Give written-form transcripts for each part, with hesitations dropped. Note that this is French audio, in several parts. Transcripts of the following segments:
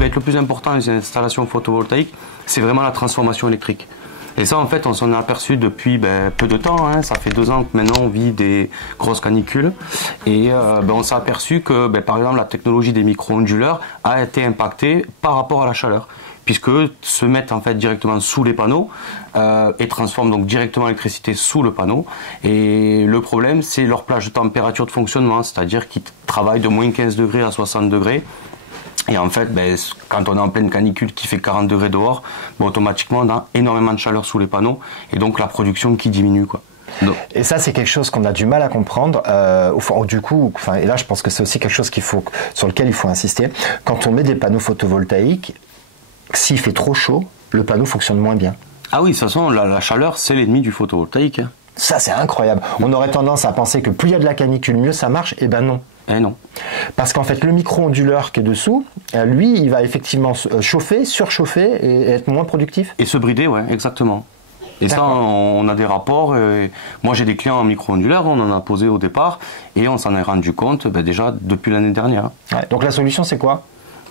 va être le plus important dans les installations photovoltaïques, c'est vraiment la transformation électrique. Et ça, en fait, on s'en est aperçu depuis peu de temps. Hein. Ça fait 2 ans que maintenant on vit des grosses canicules. Et on s'est aperçu que, par exemple, la technologie des micro-onduleurs a été impactée par rapport à la chaleur, puisque se mettent en fait directement sous les panneaux et transforment donc directement l'électricité sous le panneau. Et le problème, c'est leur plage de température de fonctionnement, c'est-à-dire qu'ils travaillent de moins 15 degrés à 60 degrés. Et en fait, quand on est en pleine canicule qui fait 40 degrés dehors, automatiquement on a énormément de chaleur sous les panneaux et donc la production qui diminue, quoi. Donc. Et ça, c'est quelque chose qu'on a du mal à comprendre. Du coup, et là, je pense que c'est aussi quelque chose sur lequel il faut insister. Quand on met des panneaux photovoltaïques, s'il fait trop chaud, le panneau fonctionne moins bien. Ah oui, de toute façon, la chaleur, c'est l'ennemi du photovoltaïque. Ça, c'est incroyable. On aurait tendance à penser que plus il y a de la canicule, mieux ça marche. Eh ben non. Eh non. Parce qu'en fait, le micro-onduleur qui est dessous, lui, il va effectivement chauffer, surchauffer et être moins productif. Et se brider, ouais, exactement. Et ça, on a des rapports. Moi, j'ai des clients en micro-onduleur, on en a posé au départ, et on s'en est rendu compte déjà depuis l'année dernière. Ouais. Donc la solution, c'est quoi ?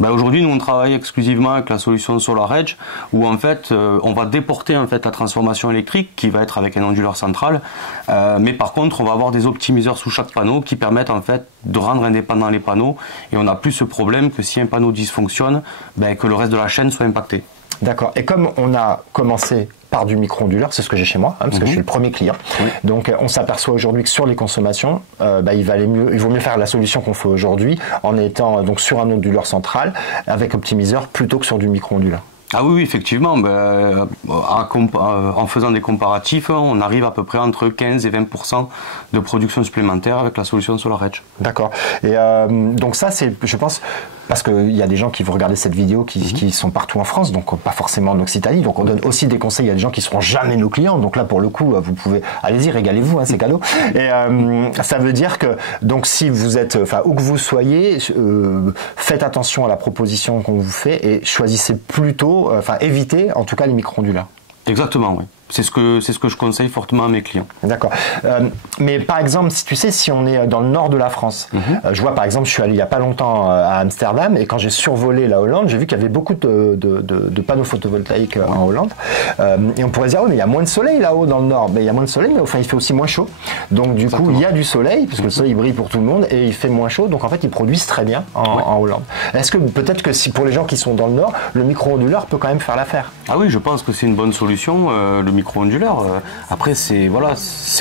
Aujourd'hui, nous, on travaille exclusivement avec la solution SolarEdge, où en fait, on va déporter en fait la transformation électrique, qui va être avec un onduleur central. Mais par contre, on va avoir des optimiseurs sous chaque panneau qui permettent en fait de rendre indépendants les panneaux. Et on n'a plus ce problème que si un panneau dysfonctionne, que le reste de la chaîne soit impacté. D'accord. Et comme on a commencé par du micro-onduleur, c'est ce que j'ai chez moi, parce que je suis le premier client. Oui. Donc on s'aperçoit aujourd'hui que sur les consommations, il vaut mieux faire la solution qu'on fait aujourd'hui en étant donc sur un onduleur central avec optimiseur plutôt que sur du micro-onduleur. Ah oui, effectivement. En faisant des comparatifs, on arrive à peu près entre 15 et 20% de production supplémentaire avec la solution SolarEdge. D'accord. Et donc ça, c'est, je pense, parce qu'il y a des gens qui vont regarder cette vidéo qui sont partout en France, donc pas forcément en Occitanie. Donc on donne aussi des conseils. Il y a des gens qui seront jamais nos clients. Donc là, pour le coup, vous pouvez, allez-y, régalez-vous, hein, c'est cadeau. Et ça veut dire que, donc si vous êtes, où que vous soyez, faites attention à la proposition qu'on vous fait et choisissez plutôt, évitez en tout cas les micro-onduleurs. Exactement, oui. C'est ce que je conseille fortement à mes clients. D'accord. Mais par exemple, si on est dans le nord de la France, je vois par exemple, je suis allé il n'y a pas longtemps à Amsterdam et quand j'ai survolé la Hollande, j'ai vu qu'il y avait beaucoup de panneaux photovoltaïques en Hollande. Et on pourrait dire, oui, mais il y a moins de soleil là-haut dans le nord. Mais il y a moins de soleil, mais il fait aussi moins chaud. Donc du coup, il y a du soleil, puisque le soleil brille pour tout le monde et il fait moins chaud. Donc en fait, ils produisent très bien en Hollande. Est-ce que peut-être que si pour les gens qui sont dans le nord, le micro-onduleur peut quand même faire l'affaire? Ah oui, je pense que c'est une bonne solution. Le micro-onduleur. Après, c'est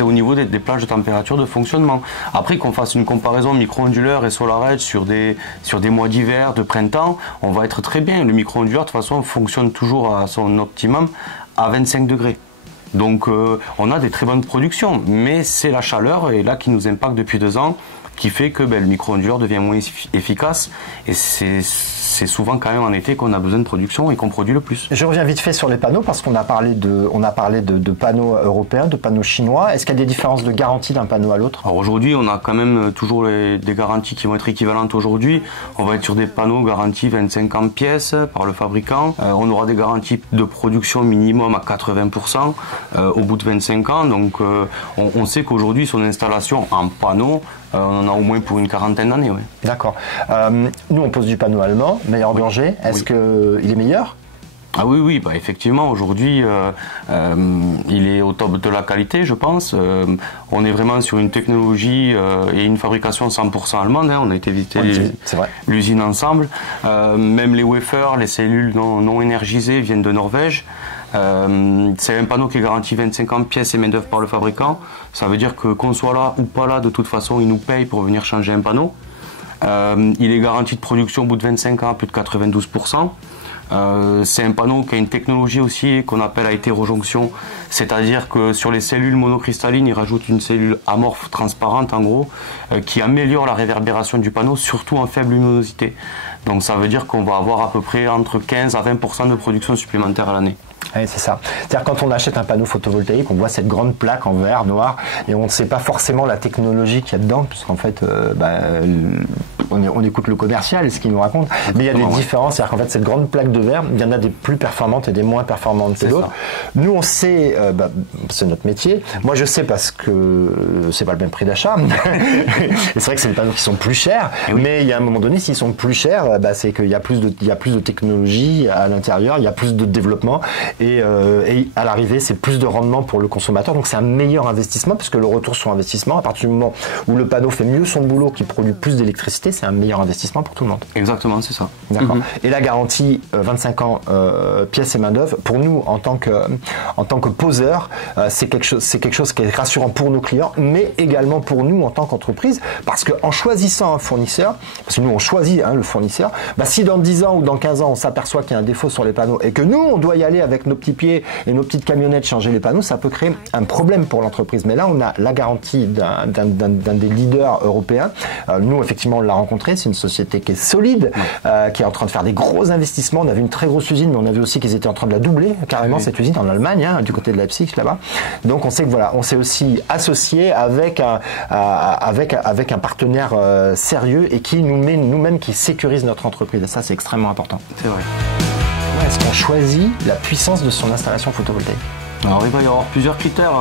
au niveau des plages de température de fonctionnement. Après, qu'on fasse une comparaison micro-onduleur et SolarEdge sur des mois d'hiver, de printemps, on va être très bien. Le micro-onduleur, de toute façon, fonctionne toujours à son optimum à 25 degrés. Donc, on a des très bonnes productions, mais c'est la chaleur et là qui nous impacte depuis 2 ans, qui fait que le micro-onduleur devient moins efficace et c'est souvent quand même en été qu'on a besoin de production et qu'on produit le plus. Je reviens vite fait sur les panneaux parce qu'on a parlé de panneaux européens, de panneaux chinois. Est-ce qu'il y a des différences de garantie d'un panneau à l'autre? Alors aujourd'hui, on a quand même toujours des garanties qui vont être équivalentes aujourd'hui. On va être sur des panneaux garantis 25 ans pièces par le fabricant. On aura des garanties de production minimum à 80% au bout de 25 ans. Donc on sait qu'aujourd'hui, son installation en panneau, on en a au moins pour une quarantaine d'années. Ouais. D'accord. Nous, on pose du panneau allemand, meilleur Burger. Est-ce qu'il est meilleur? Ah oui, effectivement, aujourd'hui, il est au top de la qualité, je pense. On est vraiment sur une technologie et une fabrication 100% allemande. Hein. On a été visiter l'usine ensemble. Même les wafers, les cellules non énergisées viennent de Norvège. C'est un panneau qui est garanti 25 ans pièces et main d'œuvre par le fabricant. Ça veut dire que qu'on soit là ou pas là, de toute façon, il nous paye pour venir changer un panneau. Il est garanti de production au bout de 25 ans à plus de 92%. C'est un panneau qui a une technologie aussi qu'on appelle à hétérojonction, c'est-à-dire que sur les cellules monocristallines, il rajoute une cellule amorphe transparente en gros, qui améliore la réverbération du panneau, surtout en faible luminosité. Donc ça veut dire qu'on va avoir à peu près entre 15 à 20% de production supplémentaire à l'année. Oui, c'est ça. C'est-à-dire quand on achète un panneau photovoltaïque, on voit cette grande plaque en vert, noir, et on ne sait pas forcément la technologie qu'il y a dedans, puisqu'en fait, on écoute le commercial et ce qu'il nous raconte, mais il y a des différences, c'est-à-dire qu'en fait cette grande plaque de verre, il y en a des plus performantes et des moins performantes que d'autres. Nous on sait, c'est notre métier, moi je sais parce que c'est pas le même prix d'achat, et c'est vrai que c'est des panneaux qui sont plus chers, mais il y a un moment donné, s'ils sont plus chers, c'est qu'il y a plus de technologie à l'intérieur, il y a plus de développement, et à l'arrivée c'est plus de rendement pour le consommateur, donc c'est un meilleur investissement, puisque le retour sur investissement, à partir du moment où le panneau fait mieux son boulot, qui produit plus d'électricité, c'est un meilleur investissement pour tout le monde. Exactement, c'est ça. D'accord. Et la garantie 25 ans pièces et main d'œuvre, pour nous en tant que poseur, c'est quelque chose qui est rassurant pour nos clients, mais également pour nous en tant qu'entreprise, parce qu'en choisissant un fournisseur, parce que nous on choisit le fournisseur, si dans 10 ans ou dans 15 ans on s'aperçoit qu'il y a un défaut sur les panneaux et que nous on doit y aller avec nos petits pieds et nos petites camionnettes changer les panneaux, ça peut créer un problème pour l'entreprise. Mais là on a la garantie d'un des leaders européens. Nous effectivement on l'a rencontré, c'est une société qui est solide, qui est en train de faire des gros investissements. On a vu une très grosse usine, mais on a vu aussi qu'ils étaient en train de la doubler carrément, cette usine en Allemagne, du côté de Leipzig là-bas. Donc on sait que on s'est aussi associé avec un partenaire sérieux et qui nous met nous-mêmes, qui sécurise notre entreprise. Et ça c'est extrêmement important. C'est vrai. Est-ce qu'on choisit la puissance de son installation photovoltaïque? Alors il va y avoir plusieurs critères.